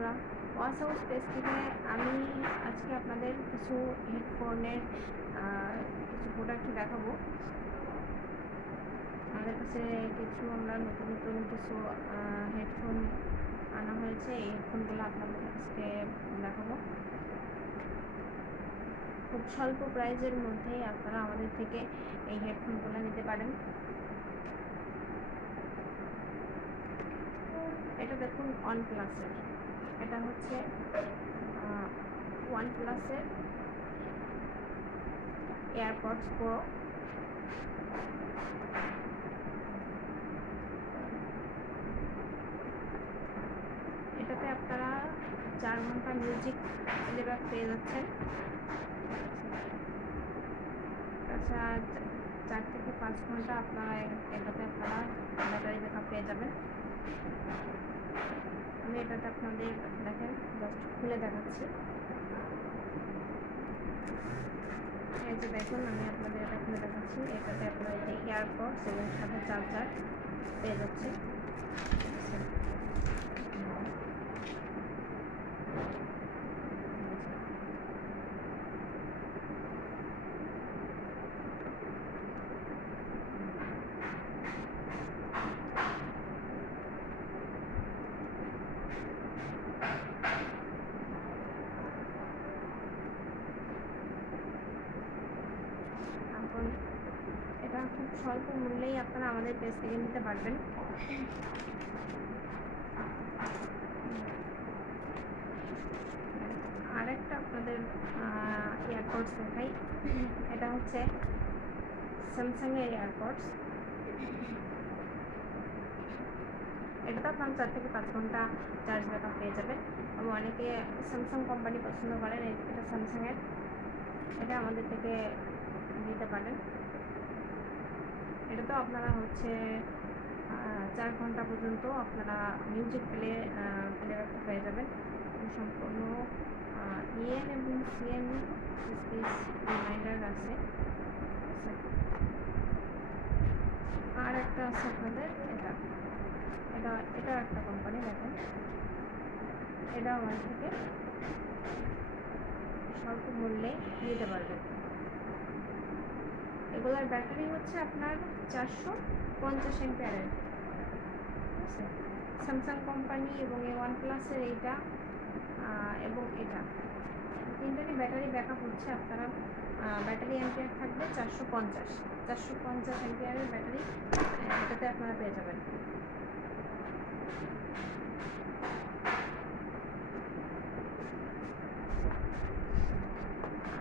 বন্ধুরা, watch house page থেকে আমি আজকে আপনাদের কিছু হেডফোনের কিছু প্রোডাক্ট দেখাবো। আমাদের কাছে আমরা নতুন কিছু হেডফোন আনা হয়েছে। এই হেডফোনগুলো আপনাদের আজকে দেখাবো। খুব স্বল্প প্রাইজের মধ্যেই আপনারা আমাদের থেকে এই হেডফোনগুলো নিতে পারেন। এটা দেখুন ওয়ানপ্লাসের, এটা হচ্ছে ওয়ানপ্লাসের এয়ারপডস প্রো। এটাতে আপনারা 4 ঘন্টা মিউজিক প্লেব্যাক পেয়ে যাচ্ছেন। তাছাড়া 4 থেকে 5 ঘন্টা এটাতে আপনারা ব্যাটারি ব্যাকআপ পেয়ে যাবেন। আমি এটাতে আপনাদের দেখেন জাস্ট খুলে দেখাচ্ছি। এই যে দেখুন, আমি আপনাদের এটা খুলে দেখাচ্ছি। এটাতে আপনারা এই যে এয়ারপডস এবং সাথে চার্জার পেয়ে যাচ্ছে। এখন এটা খুব স্বল্প মূল্যেই আপনারা আমাদের পেজ থেকে নিতে পারবেন। আরেকটা আপনাদের এয়ারপডস দেখাই। এটা হচ্ছে স্যামসাংয়ের এয়ারপডস। এটা তো আপনার 4 থেকে 5 ঘন্টা চার্জ ব্যাকআপ পেয়ে যাবেন। এবং অনেকে স্যামসাং কোম্পানি পছন্দ করেন, এটা স্যামসাংয়ের, এটা আমাদের থেকে নিতে পারেন। এটা তো আপনারা হচ্ছে 4 ঘন্টা পর্যন্ত আপনারা মিউজিক প্লেব্যাকটা পেয়ে যাবেন। সম্পূর্ণ ইএন এবং সিএন স্পেস রিমাইন্ডার আছে। আর একটা আছে আপনাদের এটা একটা কোম্পানি, দেখেন এটা আমার থেকে স্বল্প মূল্যে নিতে পারবেন। এগুলোর ব্যাটারি হচ্ছে আপনার 450 এমপিয়ারের। স্যামসাং কোম্পানি এবং এই ওয়ানপ্লাসের এইটা এবং এটা তিনটারই ব্যাটারি ব্যাকআপ হচ্ছে আপনারা ব্যাটারি এমপিয়ার থাকবে 450 এমপিয়ারের ব্যাটারি এটাতে আপনারা পেয়ে যাবেন।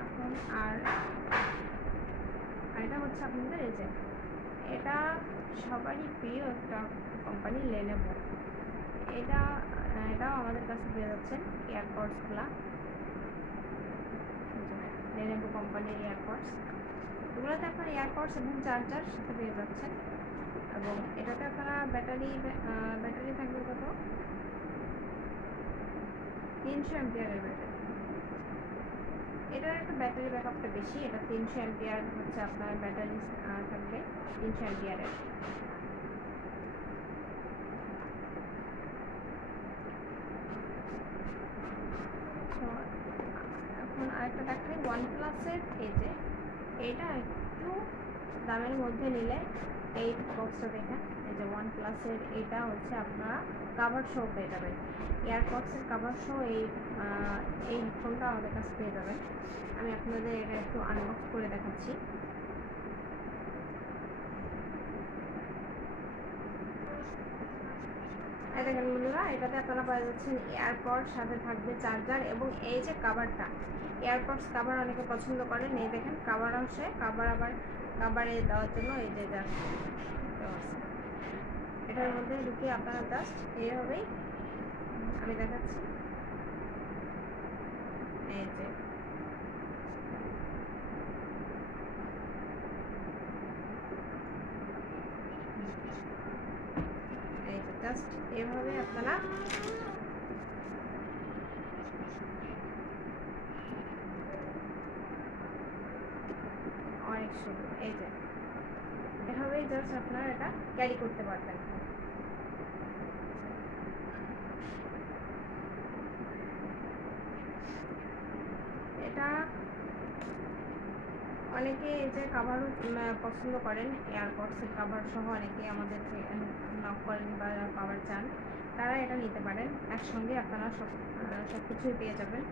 এখন আর এটা হচ্ছে আপনাদের এই যে এটা সবারই প্রিয় একটা কোম্পানি, লেনোভো। এটাও আমাদের কাছে পেয়ে যাচ্ছেন এয়ারপডসগুলা, লেনোভো কোম্পানির এয়ারপডস। এগুলোতে আপনার এয়ারপডস এবং চার্জার সাথে পেয়ে যাচ্ছেন। এবং এটাতে আপনারা ব্যাটারি থাকবে কত, 300 এমপিয়ারের ব্যাটারি। এটার একটা ব্যাটারি ব্যাকআপটা বেশি, এটা 300 এমপিয়ার হচ্ছে আপনার ব্যাটারি থাকবে, 300 এমপিয়ারের। এখন আরেকটা দেখাই ওয়ানপ্লাসের। এই যে এটা একটু দামের মধ্যে নিলে এই বক্সটা দেখেন, এই যে ওয়ানপ্লাসের এটা হচ্ছে আপনারা কাভার সহ পেয়ে যাবেন। এয়ারপডসের কাভার সহ এই হেডফোনটা আমাদের কাছে পেয়ে যাবেন। আমি আপনাদের এটা একটু আনবক্স করে দেখাচ্ছি। দেখেন বন্ধুরা, এটাতে আপনারা পেয়ে যাচ্ছেন এয়ারপড, সাথে থাকবে চার্জার এবং এই যে কাভারটা, এয়ারপডস কাভার অনেকে পছন্দ করেন। এই দেখেন কাভার আসে, কাভারে দেওয়ার জন্য এই যে এটার মধ্যে ঢুকিয়ে আপনারা জাস্ট এইভাবেই আমি দেখাচ্ছি। এই যে জাস্ট এভাবে আপনারা অনেক সুন্দর, এই যে এভাবেই জাস্ট আপনারা এটা ক্যারি করতে পারবেন। অনেকে এই যে কাভারও পছন্দ করেন, এয়ারপডসের কাভার সহ অনেকে আমাদের নক করেন বা কাভার চান, তারা এটা নিতে পারেন। একসঙ্গে আপনারা সব কিছুই পেয়ে যাবেন।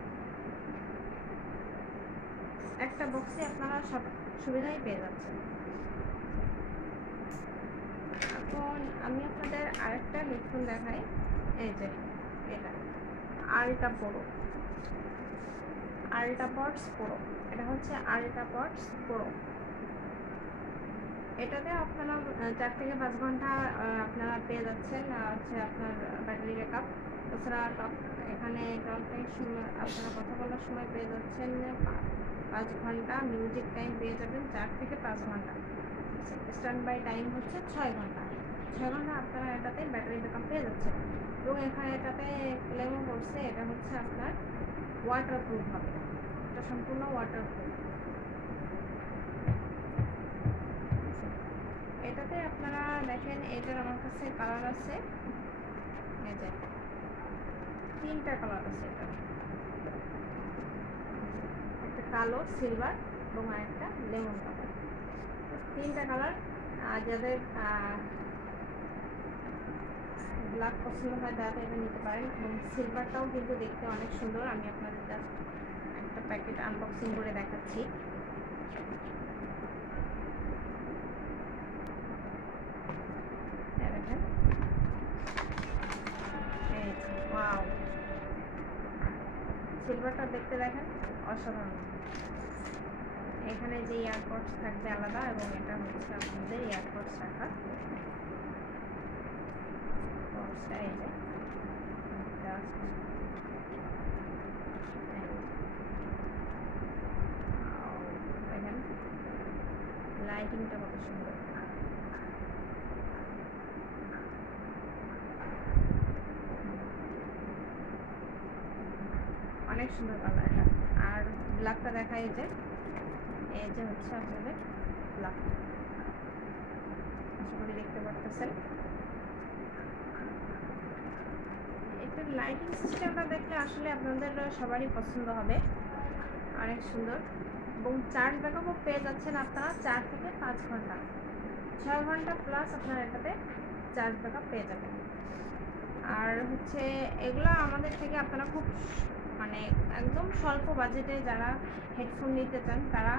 একটা বক্সে আপনারা সব সুবিধাই পেয়ে যাচ্ছেন। এখন আমি আপনাদের আরেকটা হেডফোন দেখাই। এই যে এটা আল্ট্রাপডস প্রো, এটা হচ্ছে আল্ট্রাপডস প্রো। এটাতে আপনারা 4 থেকে 5 ঘন্টা আপনারা পেয়ে যাচ্ছেন হচ্ছে আপনার ব্যাটারি ব্যাকআপ। তাছাড়া এখানে টক টাইম সময় আপনারা কথা বলার সময় পেয়ে যাচ্ছেন 5 ঘন্টা, মিউজিক টাইম পেয়ে যাবেন 4 থেকে 5 ঘন্টা, স্ট্যান্ড বাই টাইম হচ্ছে 6 ঘন্টা। 6 ঘন্টা আপনারা এটাতে ব্যাটারি ব্যাকআপ পেয়ে যাচ্ছেন। এবং এখানে এটাতে ক্লেমও করছে এটা হচ্ছে আপনার ওয়াটারপ্রুফ হবে, এটা সম্পূর্ণ ওয়াটারপ্রুফ। এটাতে আপনারা দেখেন, এটার আমার কাছে কালার আছে, এই যে 3টা কালার আছে। এটা একটা কালো, সিলভার এবং আরেকটা লেমন কালার, 3টা কালার। যাদের ব্ল্যাক পছন্দ হয় তারা এটা নিতে পারেন। এবং সিলভারটাও কিন্তু দেখতে অনেক সুন্দর। আমি আপনাদের জাস্ট একটা প্যাকেট আনবক্সিং করে দেখাচ্ছি। দেখেন, ওয়াও, সিলভারটা দেখতে দেখেন অসাধারণ। এখানে যে এয়ারপডস থাকবে আলাদা, এবং এটা হচ্ছে আপনাদের এয়ারপডস রাখার বক্সটা। এই যে দেখেন লাইটিংটা কত সুন্দর। অনেক সুন্দর কালার এটা। আর ব্ল্যাকটা দেখায়, এই যে হচ্ছে আপনাদের ব্ল্যাক, আশা করি দেখতে পারতেছেন। এটার লাইটিং সিস্টেমটা দেখলে আসলে আপনাদের সবারই পছন্দ হবে, অনেক সুন্দর। এবং চার্জ ব্যাকআপও পেয়ে যাচ্ছেন আপনারা 4 থেকে 5 ঘন্টা, 6 ঘন্টা প্লাস আপনারা এটাতে চার্জ ব্যাকআপ পেয়ে যাবেন। আর হচ্ছে এগুলো আমাদের থেকে আপনারা খুব মানে একদম স্বল্প বাজেটে যারা হেডফোন নিতে চান তারা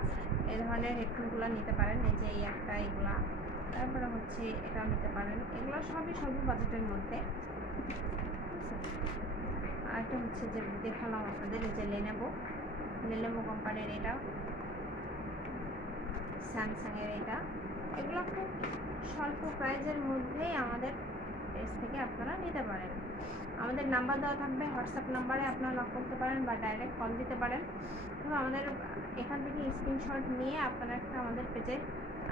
এই ধরনের হেডফোনগুলো নিতে পারেন। এই যে এই একটা, এগুলা, তারপরে হচ্ছে এটাও নিতে পারেন। এগুলো সবই স্বল্প বাজেটের মধ্যে। আরেকটা হচ্ছে যে দেখালাম আপনাদের, এই যে লেনোভো কোম্পানির এটা, স্যামসাংয়ের এটা, এগুলো খুব স্বল্প প্রাইজের মধ্যেই আমাদের পেজ থেকে আপনারা নিতে পারেন। আমাদের নাম্বার দেওয়া থাকবে, হোয়াটসঅ্যাপ নাম্বারে আপনারা নক করতে পারেন বা ডাইরেক্ট কল দিতে পারেন। তো আমাদের এখান থেকে স্ক্রিনশট নিয়ে আপনারা একটা আমাদের পেজে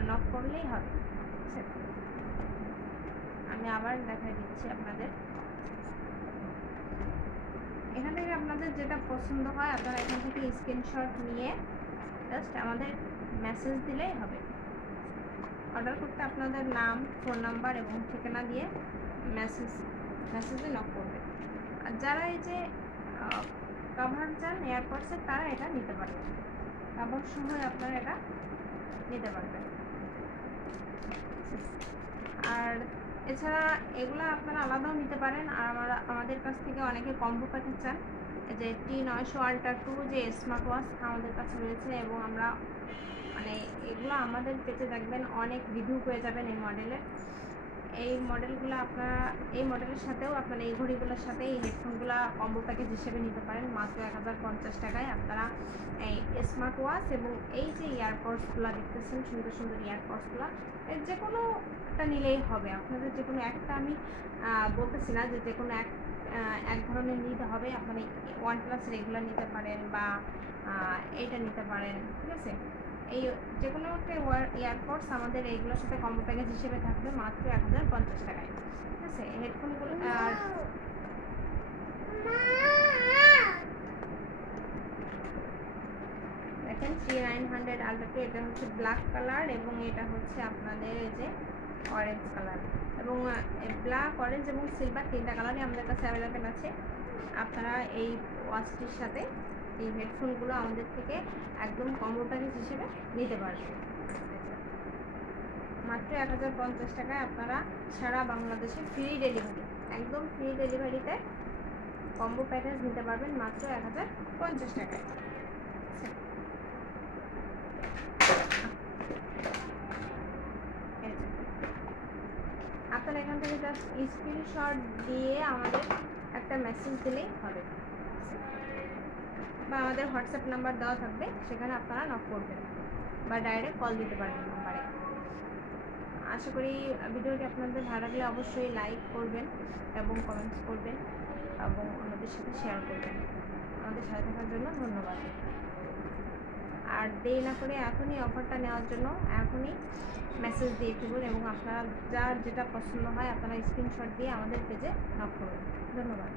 নক করলেই হবে। আমি আবার দেখাই দিচ্ছি আপনাদের। এখান থেকে আপনাদের যেটা পছন্দ হয় আপনারা এখান থেকে স্ক্রিনশট নিয়ে জাস্ট আমাদের মেসেজ দিলেই হবে। অর্ডার করতে আপনাদের নাম, ফোন নাম্বার এবং ঠিকানা দিয়ে মেসেজে নক করবে। আর যারা এই যে কাভার চান এয়ারপডসের, তারা এটা নিতে পারবেন, কাভার সহ আপনারা এটা নিতে পারবেন। আর এছাড়া এগুলো আপনারা আলাদাও নিতে পারেন। আর আমাদের কাছ থেকে অনেকে কম্বো প্যাকেজ চান, যে T900 Ultra 2 যে স্মার্ট ওয়াচ আমাদের কাছে রয়েছে, এবং আমরা মানে এগুলো আমাদের পেজে দেখবেন অনেক রিভিউ পেয়ে যাবেন এই মডেলের। এই মডেলগুলো আপনারা এই মডেলের সাথেও আপনারা এই ঘড়িগুলোর সাথে এই হেডফোনগুলো কম্বো প্যাকেজ হিসেবে নিতে পারেন মাত্র 1050 টাকায়। আপনারা এই স্মার্ট ওয়াচ এবং এই যে ইয়ারপডসগুলো দেখতেছেন, সুন্দর সুন্দর ইয়ারপডসগুলো, এর যে কোনো একটা নিলেই হবে। আপনাদের যে কোনো একটা, আমি বলতেছি না যে কোনো এক ধরনের নিতে হবে। আপনারা OnePlus রেগুলার নিতে পারেন বা এইটা নিতে পারেন, ঠিক আছে। এই যে কোনো একটা ইয়ারপডস আমাদের এইগুলোর সাথে কম্বো প্যাকেজ হিসেবে থাকবে মাত্র 1050 টাকায়, ঠিক আছে। হেডফোনগুলো আর দেখেন T900 Ultra 2, এটা হচ্ছে ব্ল্যাক কালার এবং এটা হচ্ছে আপনাদের এই যে অরেঞ্জ কালার। এবং ব্ল্যাক, অরেঞ্জ এবং সিলভার 3টা কালারই আমাদের কাছে অ্যাভেলেবেল আছে। আপনারা এই ওয়াচটির সাথে এই হেডফোনগুলো আমাদের থেকে একদম কম্বো প্যাকেজ হিসেবে নিতে পারবেন। মাত্র 1050 টাকায় আপনারা সারা বাংলাদেশে ফ্রি ডেলিভারি, একদম ফ্রি ডেলিভারিতে কম্বো প্যাকেজ নিতে পারবেন মাত্র 1050 টাকায়। আপনারা এখান থেকে জাস্ট স্ক্রিনশট দিয়ে আমাদের একটা মেসেজ দিলেই হবে, বা আমাদের হোয়াটসঅ্যাপ নাম্বার দেওয়া থাকবে, সেখানে আপনারা নক করবেন বা ডাইরেক্ট কল দিতে পারবেন নাম্বারে। আশা করি ভিডিওটি আপনাদের ভালো লাগলে অবশ্যই লাইক করবেন এবং কমেন্টস করবেন এবং অন্যদের সাথে শেয়ার করবেন। আমাদের সাথে থাকার জন্য ধন্যবাদ। আর দেরি না করে এখনই অফারটা নেওয়ার জন্য এখনই মেসেজ দিয়ে দেবেন এবং আপনারা যার যেটা পছন্দ হয় আপনারা স্ক্রিনশট দিয়ে আমাদের পেজে নক করুন। ধন্যবাদ।